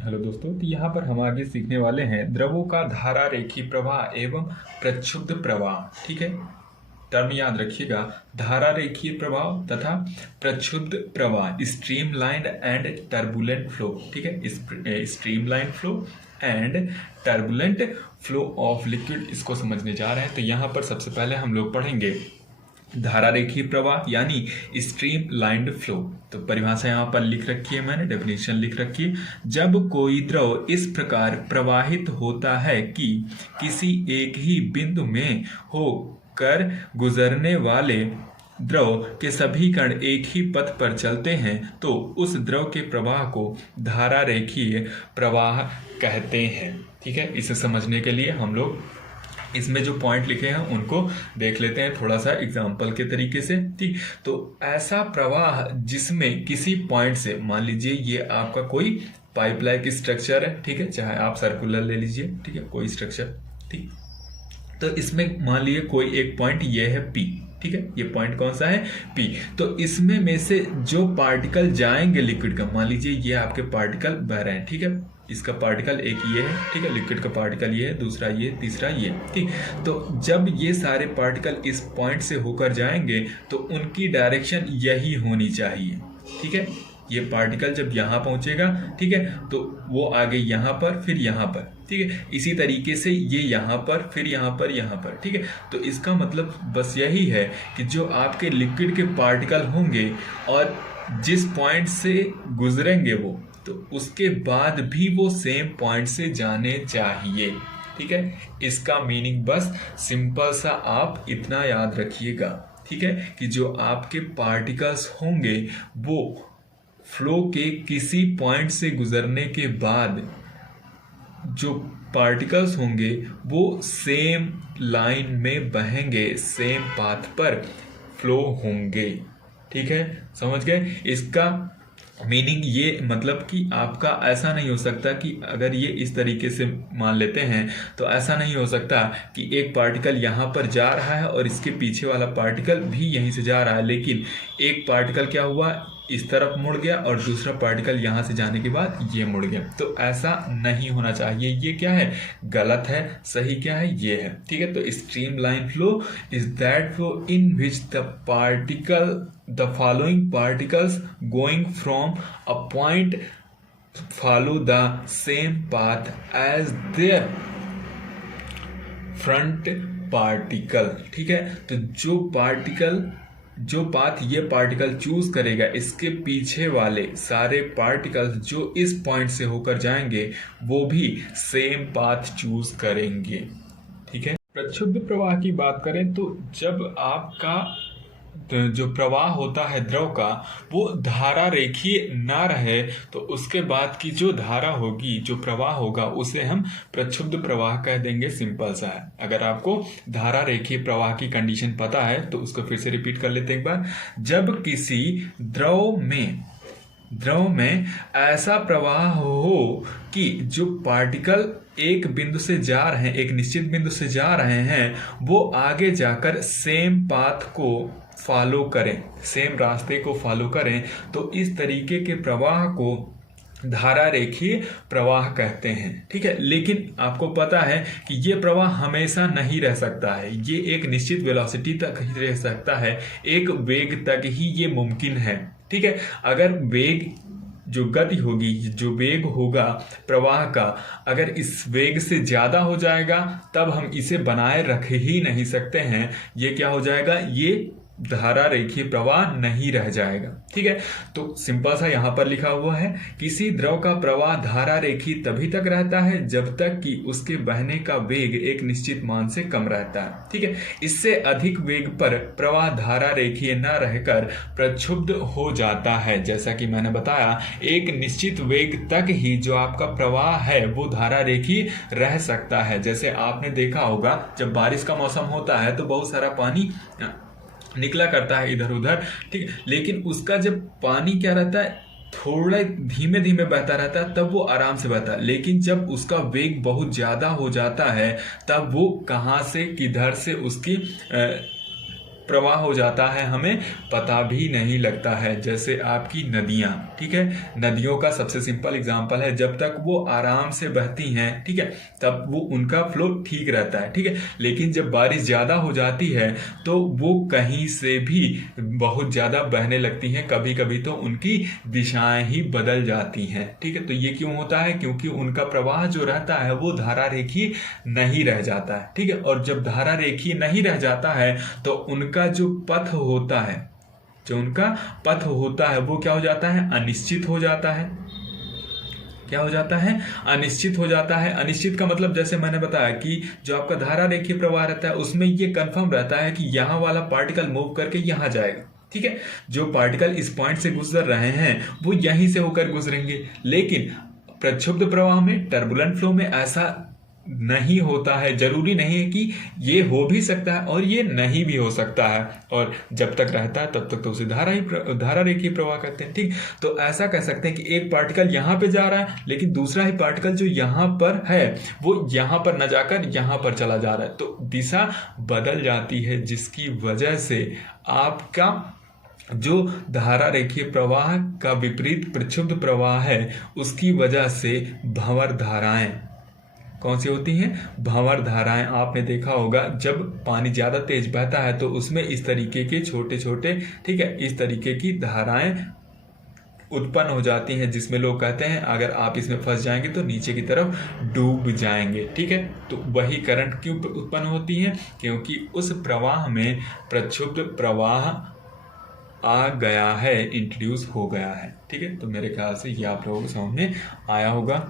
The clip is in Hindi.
हेलो दोस्तों, तो यहाँ पर हम आगे सीखने वाले हैं द्रवों का धारा रेखीय प्रवाह एवं प्रक्षुब्ध प्रवाह। ठीक है, टर्म याद रखिएगा, धारा रेखीय प्रवाह तथा प्रक्षुब्ध प्रवाह, स्ट्रीमलाइंड एंड टर्बुलेंट फ्लो। ठीक है, streamline flow and turbulent flow of liquid, इसको समझने जा रहे हैं। तो यहाँ पर सबसे पहले हम लोग पढ़ेंगे धारा रेखीय प्रवाह यानी स्ट्रीम लाइंड फ्लो। तो परिभाषा यहाँ पर लिख रखी है, मैंने डेफिनेशन लिख रखी है। जब कोई द्रव इस प्रकार प्रवाहित होता है कि किसी एक ही बिंदु में होकर गुजरने वाले द्रव के सभी कण एक ही पथ पर चलते हैं, तो उस द्रव के प्रवाह को धारा रेखीय प्रवाह कहते हैं। ठीक है, इसे समझने के लिए हम लोग इसमें जो पॉइंट लिखे हैं उनको देख लेते हैं थोड़ा सा एग्जाम्पल के तरीके से। ठीक, तो ऐसा प्रवाह जिसमें किसी पॉइंट से, मान लीजिए ये आपका कोई पाइपलाइन स्ट्रक्चर है, ठीक है, चाहे आप सर्कुलर ले लीजिए, ठीक है, कोई स्ट्रक्चर। ठीक, तो इसमें मान लीजिए कोई एक पॉइंट ये है P। ठीक है, ये पॉइंट कौन सा है? P। तो इसमें में से जो पार्टिकल जाएंगे लिक्विड का, मान लीजिए ये आपके पार्टिकल बह रहे हैं। ठीक है, इसका पार्टिकल एक ये है, ठीक है, लिक्विड का पार्टिकल ये है, दूसरा ये, तीसरा ये। ठीक, तो जब ये सारे पार्टिकल इस पॉइंट से होकर जाएंगे तो उनकी डायरेक्शन यही होनी चाहिए। ठीक है, ये पार्टिकल जब यहाँ पहुंचेगा, ठीक है, तो वो आगे यहाँ पर, फिर यहाँ पर। ठीक है, इसी तरीके से ये यहाँ पर, फिर यहाँ पर, यहाँ पर। ठीक है, तो इसका मतलब बस यही है कि जो आपके लिक्विड के पार्टिकल होंगे और जिस पॉइंट से गुजरेंगे वो, तो उसके बाद भी वो सेम पॉइंट से जाने चाहिए। ठीक है, इसका मीनिंग बस सिंपल सा आप इतना याद रखिएगा। ठीक है, कि जो आपके पार्टिकल्स होंगे वो फ्लो के किसी पॉइंट से गुजरने के बाद जो पार्टिकल्स होंगे वो सेम लाइन में बहेंगे, सेम पाथ पर फ्लो होंगे। ठीक है, समझ गए? इसका मीनिंग ये मतलब कि आपका ऐसा नहीं हो सकता कि अगर ये इस तरीके से मान लेते हैं तो ऐसा नहीं हो सकता कि एक पार्टिकल यहाँ पर जा रहा है और इसके पीछे वाला पार्टिकल भी यहीं से जा रहा है, लेकिन एक पार्टिकल क्या हुआ, इस तरफ मुड़ गया और दूसरा पार्टिकल यहाँ से जाने के बाद ये मुड़ गया। तो ऐसा नहीं होना चाहिए। ये क्या है? गलत है। सही क्या है? ये है। ठीक है, तो stream line flow is that flow in which the following particles going from a point follow the same path as their front particle। ठीक है, तो जो पाथ ये पार्टिकल चूज करेगा, इसके पीछे वाले सारे पार्टिकल्स जो इस पॉइंट से होकर जाएंगे वो भी सेम पाथ चूज करेंगे। ठीक है, प्रक्षुब्ध प्रवाह की बात करें तो जब आपका जो प्रवाह होता है द्रव का वो धारा रेखीय ना रहे तो उसके बाद की जो धारा होगी, जो प्रवाह होगा, उसे हम प्रक्षुब्ध प्रवाह कह देंगे। सिंपल सा है। अगर आपको धारा रेखीय प्रवाह की कंडीशन पता है तो उसको फिर से रिपीट कर लेते हैं एक बार। जब किसी द्रव में ऐसा प्रवाह हो कि जो पार्टिकल एक बिंदु से जा रहे हैं, एक निश्चित बिंदु से जा रहे हैं, वो आगे जाकर सेम पाथ को फॉलो करें, सेम रास्ते को फॉलो करें, तो इस तरीके के प्रवाह को धारा रेखीय प्रवाह कहते हैं। ठीक है, लेकिन आपको पता है कि ये प्रवाह हमेशा नहीं रह सकता है। ये एक निश्चित वेलोसिटी तक ही रह सकता है, एक वेग तक ही ये मुमकिन है। ठीक है, अगर वेग, जो गति होगी, जो वेग होगा प्रवाह का, अगर इस वेग से ज़्यादा हो जाएगा तब हम इसे बनाए रख ही नहीं सकते हैं। ये क्या हो जाएगा? ये धारा रेखीय प्रवाह नहीं रह जाएगा। ठीक है, तो सिंपल सा यहाँ पर लिखा हुआ है, किसी द्रव का प्रवाह धारा रेखीय तभी तक रहता है जब तक कि उसके बहने का वेग एक निश्चित मान से कम रहता है। ठीक है, इससे अधिक वेग पर प्रवाह धारा रेखीय न रहकर प्रक्षुब्ध हो जाता है। जैसा कि मैंने बताया, एक निश्चित वेग तक ही जो आपका प्रवाह है वो धारा रेखीय रह सकता है। जैसे आपने देखा होगा जब बारिश का मौसम होता है तो बहुत सारा पानी निकला करता है इधर उधर। ठीक है, लेकिन उसका जब पानी क्या रहता है, थोड़ा धीमे धीमे बहता रहता है, तब वो आराम से बहता है। लेकिन जब उसका वेग बहुत ज़्यादा हो जाता है तब वो कहाँ से किधर से उसकी प्रवाह हो जाता है, हमें पता भी नहीं लगता है। जैसे आपकी नदियाँ, ठीक है, नदियों का सबसे सिंपल एग्जांपल है, जब तक वो आराम से बहती हैं, ठीक है, तब वो उनका फ्लो ठीक रहता है, ठीक है, लेकिन जब बारिश ज़्यादा हो जाती है तो वो कहीं से भी बहुत ज़्यादा बहने लगती हैं, कभी कभी तो उनकी दिशाएं ही बदल जाती हैं, ठीक है। तो ये क्यों होता है? क्योंकि उनका प्रवाह जो रहता है वो धारा रेखीय नहीं रह जाता है, ठीक है। और जब धारा रेखीय नहीं रह जाता है तो उनका जो पथ होता है, वो क्या हो जाता है? अनिश्चित हो जाता है। क्या हो जाता है? अनिश्चित हो जाता है। अनिश्चित का मतलब जैसे मैंने बताया कि जो आपका धारा रेखीय प्रवाह रहता है उसमें ये कंफर्म रहता है कि यहाँ वाला पार्टिकल मूव करके यहाँ जाएगा, ठीक है, जो पार्टिकल इस पॉइंट से गुजर रहे हैं वो यहीं से होकर गुजरेंगे। लेकिन प्रक्षुब्ध प्रवाह में, टर्बुलेंट फ्लो में ऐसा नहीं होता है। जरूरी नहीं है कि ये हो भी सकता है और ये नहीं भी हो सकता है, और जब तक रहता है तब तक तो उसे धारा रेखीय प्रवाह कहते हैं, ठीक। तो ऐसा कह सकते हैं कि एक पार्टिकल यहाँ पे जा रहा है लेकिन दूसरा ही पार्टिकल जो यहाँ पर है वो यहाँ पर न जाकर यहाँ पर चला जा रहा है, तो दिशा बदल जाती है, जिसकी वजह से आपका जो धारा रेखीय प्रवाह का विपरीत प्रक्षुब्ध प्रवाह है उसकी वजह से भंवर धाराएं कौन सी होती हैं? भंवर धाराएं। आपने देखा होगा जब पानी ज़्यादा तेज बहता है तो उसमें इस तरीके के छोटे छोटे, ठीक है, इस तरीके की धाराएं उत्पन्न हो जाती हैं, जिसमें लोग कहते हैं अगर आप इसमें फंस जाएंगे तो नीचे की तरफ डूब जाएंगे, ठीक है। तो वही करंट क्यों उत्पन्न होती है? क्योंकि उस प्रवाह में प्रक्षुब्ध प्रवाह आ गया है, इंट्रोड्यूस हो गया है, ठीक है। तो मेरे ख्याल से ये आप लोगों को समझ में आया होगा।